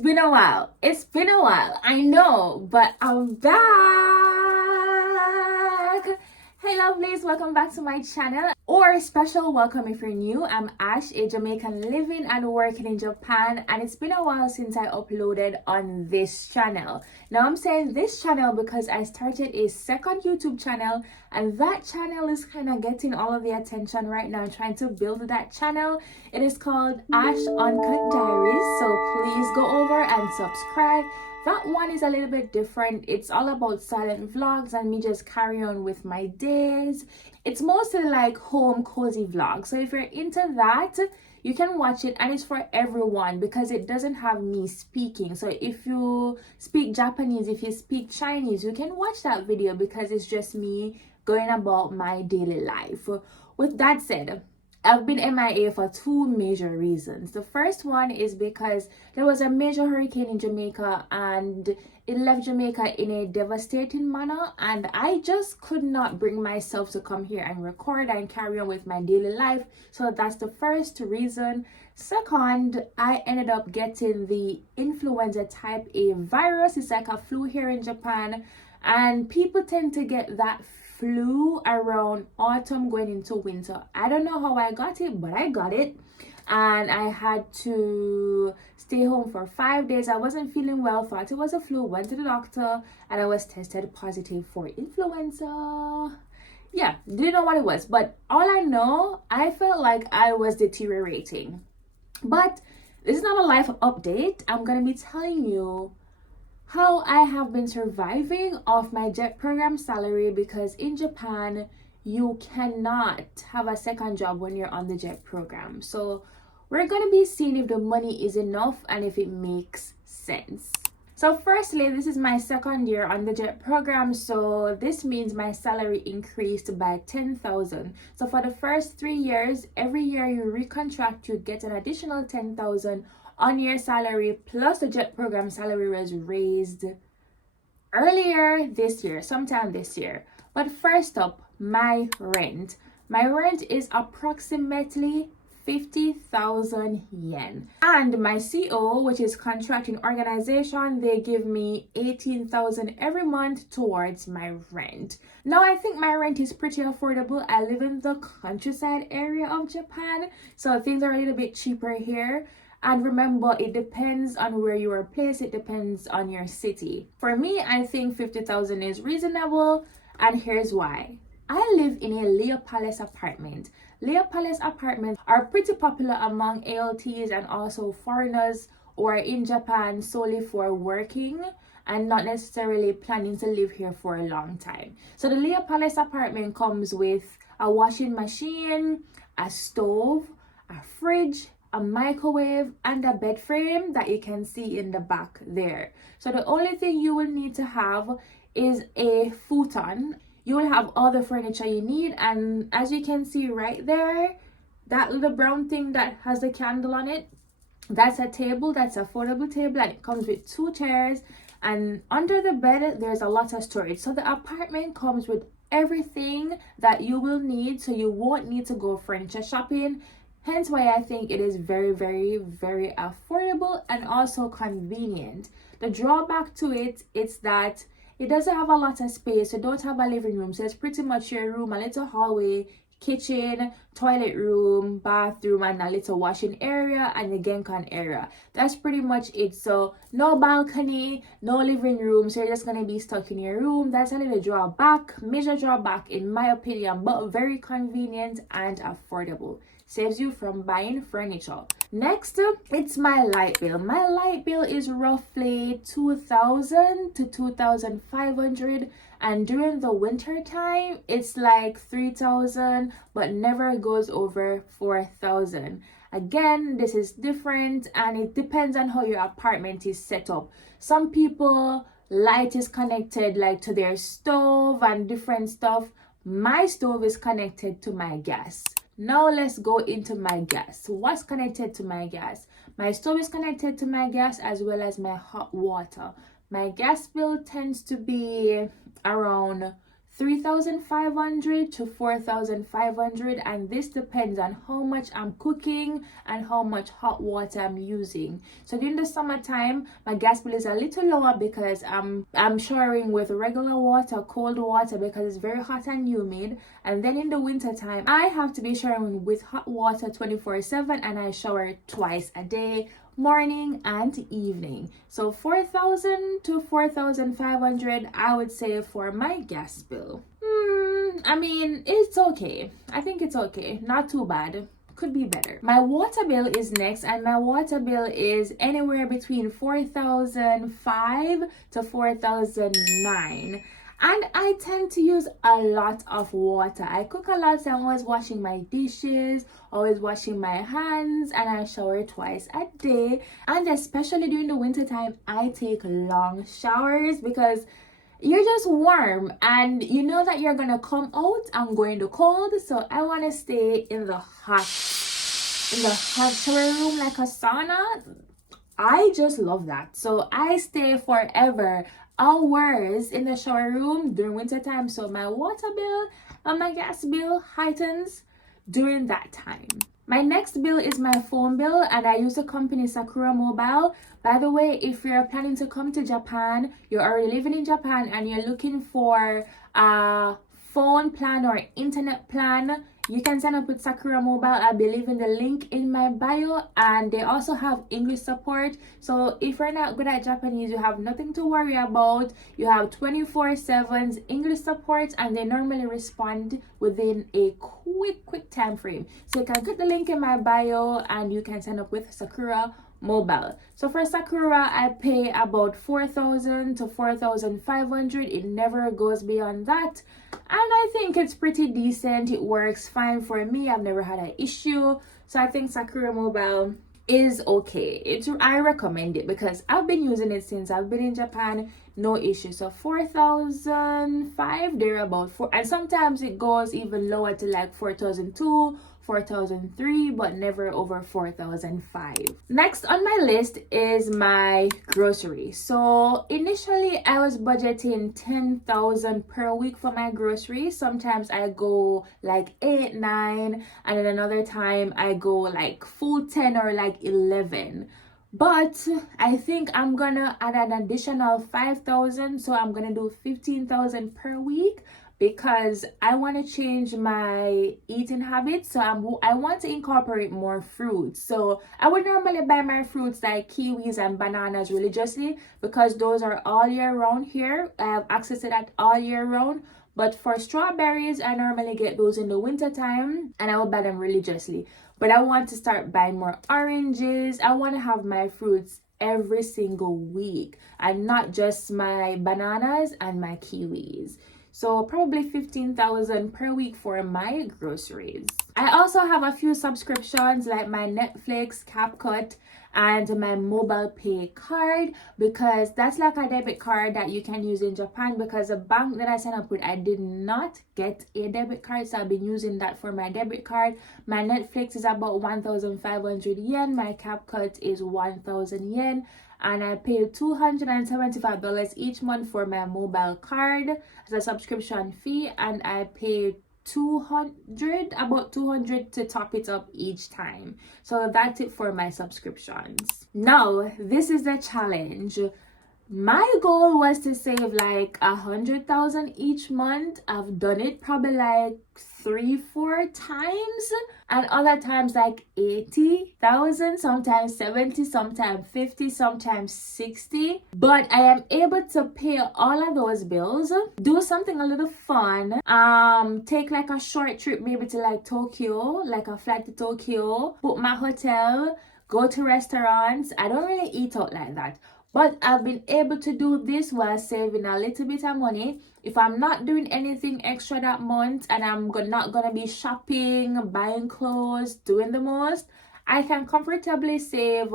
been a while. It's been a while. I know, but I'm back. Hey lovelies, welcome back to my channel, or a special welcome if you're new. I'm Ash, a Jamaican living and working in Japan, and it's been a while since I uploaded on this channel. Now I'm saying this channel because I started a second YouTube channel, and that channel is kind of getting all of the attention right now. I'm trying to build that channel. It is called Ash Uncut Diaries, so please go over and subscribe. That one is a little bit different. It's all about silent vlogs and me just carry on with my days. It's mostly like home cozy vlogs. So if you're into that, you can watch it, and it's for everyone because it doesn't have me speaking. So if you speak Japanese, if you speak Chinese, you can watch that video because it's just me going about my daily life. With that said, I've been MIA for two major reasons. The first one is because there was a major hurricane in Jamaica and it left Jamaica in a devastating manner, and I just could not bring myself to come here and record and carry on with my daily life. So that's the first reason. Second, I ended up getting the influenza type A virus. It's like a flu here in Japan, and people tend to get that flu around autumn going into winter. I don't know how I got it, but I got it, and I had to stay home for 5 days. I wasn't feeling well, thought it was a flu, went to the doctor, and I was tested positive for influenza. Yeah, didn't know what it was, but all I know, I felt like I was deteriorating. But this is not a life update. I'm gonna be telling you how I have been surviving off my JET program salary, because in Japan you cannot have a second job when you're on the JET program. So we're going to be seeing if the money is enough and if it makes sense. So firstly, this is my second year on the JET program, so this means my salary increased by 10,000. So for the first 3 years, every year you recontract, you get an additional 10,000 on your salary, plus the JET program salary was raised earlier this year, sometime this year. But first up, my rent. My rent is approximately 50,000 yen. And my CO, which is contracting organization, they give me 18,000 every month towards my rent. Now I think my rent is pretty affordable. I live in the countryside area of Japan, so things are a little bit cheaper here. And remember, it depends on where you are placed. It depends on your city. For me, I think 50,000 is reasonable, and here's why. I live in a Leo Palace apartment. Leo Palace apartments are pretty popular among ALTs and also foreigners who are in Japan solely for working and not necessarily planning to live here for a long time. So the Leo Palace apartment comes with a washing machine, a stove, a fridge, a microwave, and a bed frame that you can see in the back there. So the only thing you will need to have is a futon. You will have all the furniture you need, and as you can see right there, that little brown thing that has the candle on it, that's a table. That's a foldable table, and it comes with 2 chairs, and under the bed there's a lot of storage. So the apartment comes with everything that you will need, so you won't need to go furniture shopping. Hence why I think it is very, very, very affordable and also convenient. The drawback to it is that it doesn't have a lot of space. You don't have a living room, so it's pretty much your room, a little hallway, kitchen, toilet room, bathroom, and a little washing area and a genkan area. That's pretty much it. So no balcony, no living room, so you're just gonna be stuck in your room. That's a little drawback, major drawback in my opinion, but very convenient and affordable. Saves you from buying furniture. Next, it's my light bill. My light bill is roughly 2,000 to 2,500, and during the winter time it's like 3,000, but never goes over 4,000. Again, this is different and it depends on how your apartment is set up. Some people, light is connected like to their stove and different stuff. My stove is connected to my gas. Now let's go into my gas. What's connected to my gas? My stove is connected to my gas as well as my hot water. My gas bill tends to be around 3,500 to 4,500, and this depends on how much I'm cooking and how much hot water I'm using. So during the summertime, my gas bill is a little lower because I'm showering with regular water, cold water, because it's very hot and humid. And then in the winter time, I have to be showering with hot water 24/7, and I shower twice a day, morning and evening. So 4,000 to 4,500, I would say, for my gas bill. I mean, it's okay. I think it's okay. Not too bad. Could be better. My water bill is next, and my water bill is anywhere between 4,005 to 4,009. And I tend to use a lot of water. I cook a lot, so I'm always washing my dishes, always washing my hands, and I shower twice a day. And especially during the winter time, I take long showers because you're just warm and you know that you're gonna come out and go in the cold. So I want to stay in the hot shower room like a sauna. I just love that. So I stay forever, hours in the shower room during winter time. So my water bill and my gas bill heightens during that time. My next bill is my phone bill, and I use the company Sakura Mobile. By the way, if you're planning to come to Japan, you're already living in Japan, and you're looking for a phone plan or internet plan, you can sign up with Sakura Mobile. I'll be leaving the link in my bio, and they also have English support. So if you're not good at Japanese, you have nothing to worry about. You have 24/7 English support, and they normally respond within a quick time frame. So you can click the link in my bio and you can sign up with Sakura Mobile. So for Sakura, I pay about 4,000 to 4,500. It never goes beyond that, and I think it's pretty decent. It works fine for me. I've never had an issue, so I think Sakura Mobile is okay. I recommend it because I've been using it since I've been in Japan. No issue. So 4,005, they're about 4, and sometimes it goes even lower to like 4,002, 4,003, but never over 4,005. Next on my list is my groceries. So initially I was budgeting 10,000 per week for my groceries. Sometimes I go like 8, 9, and then another time I go like full 10 or like 11. But I think I'm gonna add an additional 5,000, so I'm gonna do 15,000 per week because I want to change my eating habits. So I want to incorporate more fruits. So I would normally buy my fruits like kiwis and bananas religiously because those are all year round here. I have access to that all year round. But for strawberries, I normally get those in the winter time, and I will buy them religiously. But I want to start buying more oranges. I want to have my fruits every single week and not just my bananas and my kiwis. So probably 15,000 per week for my groceries. I also have a few subscriptions like my Netflix, CapCut, and my mobile pay card, because that's like a debit card that you can use in Japan, because the bank that I signed up with, I did not get a debit card, so I've been using that for my debit card. My Netflix is about 1,500 yen. My CapCut is 1,000 yen. And I pay $275 each month for my mobile card as a subscription fee, and I pay about 200 to top it up each time. So that's it for my subscriptions. Now this is the challenge. My goal was to save like 100,000 each month. I've done it probably like 3-4 times, and other times like 80,000, sometimes 70, sometimes 50, sometimes 60. But I am able to pay all of those bills, do something a little fun, take like a short trip maybe to like Tokyo, like a flight to Tokyo, book my hotel, go to restaurants. I don't really eat out like that, but I've been able to do this while saving a little bit of money. If I'm not doing anything extra that month and I'm not gonna be shopping, buying clothes, doing the most, I can comfortably save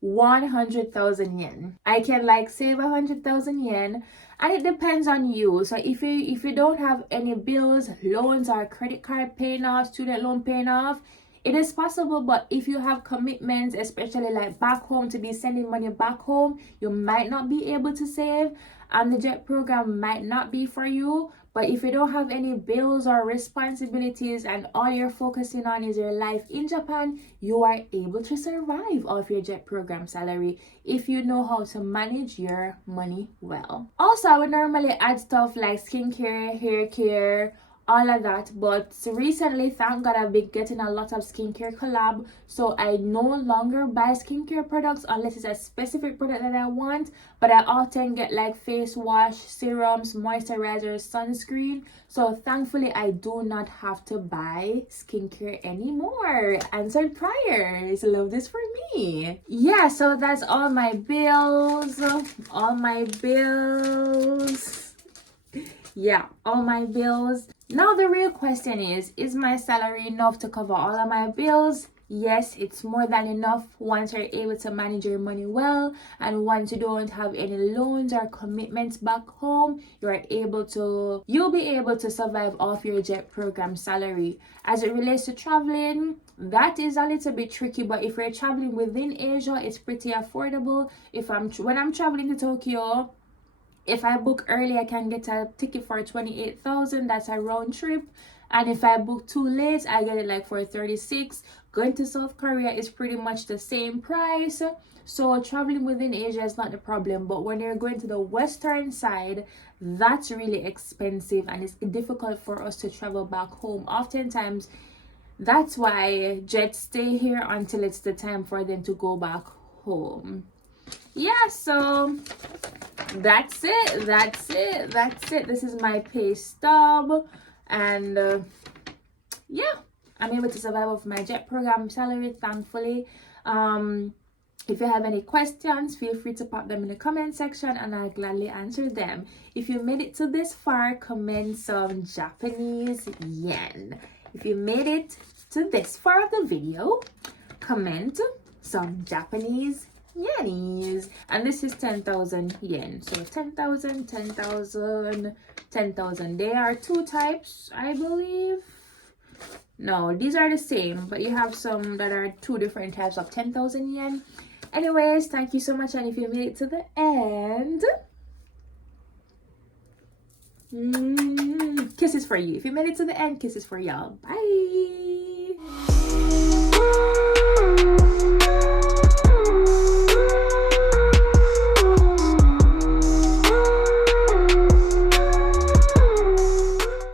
100,000 yen. I can like save 100,000 yen, and it depends on you. So if you don't have any bills, loans, or credit card paying off, student loan paying off, it is possible. But if you have commitments, especially like back home, to be sending money back home, you might not be able to save, and the jet program might not be for you. But if you don't have any bills or responsibilities and all you're focusing on is your life in Japan, you are able to survive off your jet program salary if you know how to manage your money well. Also, I would normally add stuff like skincare, hair care, all of that, but recently, thank God, I've been getting a lot of skincare collab, so I no longer buy skincare products unless it's a specific product that I want. But I often get like face wash, serums, moisturizers, sunscreen, so thankfully I do not have to buy skincare anymore. Answered priors, love this for me. Yeah, so that's all my bills, yeah, all my bills. Now the real question is my salary enough to cover all of my bills? Yes, it's more than enough once you're able to manage your money well, and once you don't have any loans or commitments back home, you'll be able to survive off your jet program salary. As it relates to traveling, that is a little bit tricky, but if you're traveling within Asia, it's pretty affordable. When I'm traveling to Tokyo, if I book early, I can get a ticket for 28,000. That's a round trip. And if I book too late, I get it like for 36. Going to South Korea is pretty much the same price. So traveling within Asia is not the problem. But when you're going to the western side, that's really expensive and it's difficult for us to travel back home. Oftentimes, that's why jets stay here until it's the time for them to go back home. Yeah, so that's it. This is my pay stub, and yeah, I'm able to survive off my jet program salary, thankfully. If you have any questions, feel free to pop them in the comment section and I'll gladly answer them. If you made it to this far, comment some Japanese yen. If you made it to this far of the video, comment some Japanese yenis. And this is 10,000 yen. So 10,000, 10,000, 10,000. There are two types, I believe. No, these are the same, but you have some that are two different types of 10,000 yen. Anyways, thank you so much, and if you made it to the end, kisses for you. If you made it to the end, kisses for y'all. Bye.